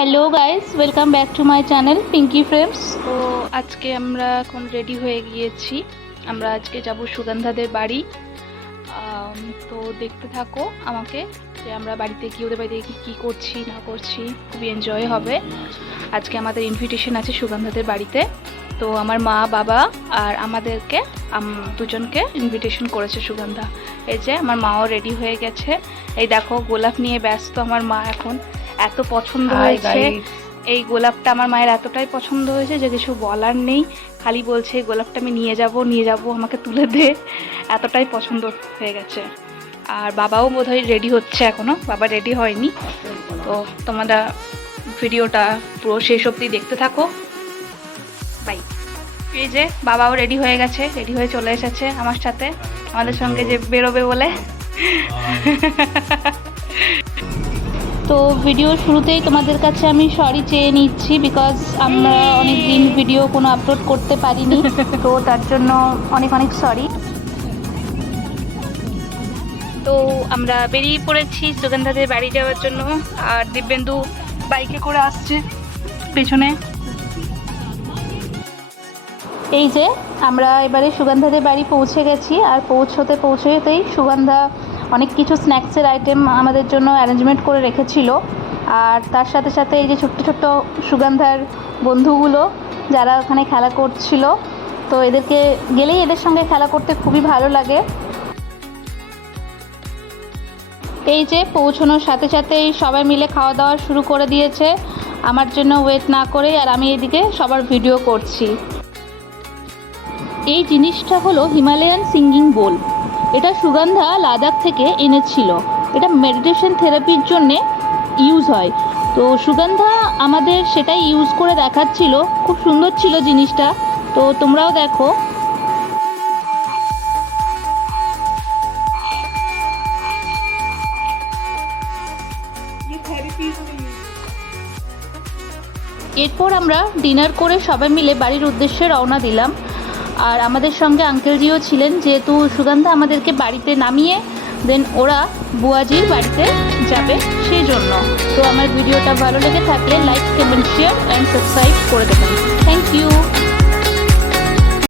Hello guys, welcome back to my channel Pinki frames. তো আজকে আমরা এখন রেডি হয়ে গিয়েছি। আমরা আজকে যাব সুগন্ধাদের বাড়ি। তো দেখতে থাকো আমাকে, যে আমরা বাড়িতে গিয়ে ওদের বাড়িতে কী করছি না করছি। খুবই এনজয় হবে। আজকে আমাদের ইনভিটেশন আছে সুগন্ধাদের বাড়িতে। তো আমার মা বাবা আর আমাদেরকে দুজনকে ইনভিটেশন করেছে সুগন্ধা। এই যে আমার মাও রেডি হয়ে গেছে। এই দেখো গোলাপ নিয়ে ব্যস্ত আমার মা এখন। এত পছন্দ হয়েছে এই গোলাপটা, আমার মায়ের এতটাই পছন্দ হয়েছে যে কিছু বলার নেই। খালি বলছে গোলাপটা আমি নিয়ে যাব আমাকে তুলে দে, এতটাই পছন্দ হয়ে গেছে। আর বাবাও বোধহয় রেডি হচ্ছে, এখনও বাবা রেডি হয়নি। তো তোমরা ভিডিওটা পুরো শেষ অবধি দেখতে থাকো। বাই। এই যে বাবাও রেডি হয়ে গেছে, রেডি হয়ে চলে এসেছে আমার সাথে, আমাদের সঙ্গে যে বেরোবে বলে। তো ভিডিও শুরুতেই তোমাদের কাছে আমি সরি চেয়ে নিচ্ছি, বিকজ আমরা অনেক দিন ভিডিও কোনো আপলোড করতে পারিনি। তো তার জন্য অনেক অনেক সরি। তো আমরা বেরিয়ে পড়েছি সুগন্ধাদের বাড়ি যাওয়ার জন্য। আর দিব্যেন্দু বাইকে করে আসছে পেছনে। এই যে আমরা এবারে সুগন্ধাদের বাড়ি পৌঁছে গেছি। আর পৌঁছতেই সুগন্ধা অনেক কিছু স্ন্যাক্সের আইটেম আমাদের জন্য অ্যারেঞ্জমেন্ট করে রেখেছিল। আর তার সাথে সাথে এই যে ছোট্ট ছোট্ট সুগন্ধার বন্ধুগুলো যারা ওখানে খেলা করছিল, তো এদেরকে গেলেই এদের সঙ্গে খেলা করতে খুবই ভালো লাগে। এই যে পৌঁছানোর সাথে সাথেই সবাই মিলে খাওয়া দাওয়া শুরু করে দিয়েছে আমার জন্য ওয়েট না করে। আর আমি এদিকে সবার ভিডিও করছি। এই জিনিসটা হলো হিমালয়ান সিঙ্গিং বোল। এটা সুগন্ধা লাদাখ থেকে এনেছিল। এটা মেডিটেশন থেরাপির জন্যে ইউজ হয়। তো সুগন্ধা আমাদের সেটাই ইউজ করে দেখাচ্ছিল। খুব সুন্দর ছিল জিনিসটা, তো তোমরাও দেখো। এরপর আমরা ডিনার করে সবাই মিলে বাড়ির উদ্দেশ্যে রওনা দিলাম। আর আমাদের সঙ্গে আঙ্কেলজিও ছিলেন, যেহেতু সুগন্ধা আমাদেরকে বাড়িতে নামিয়ে দেন ওরা বুয়াজির বাড়িতে যাবে সেই জন্য। তো আমার ভিডিওটা ভালো লেগে থাকলে like, comment, share and subscribe করে দেবেন। Thank you.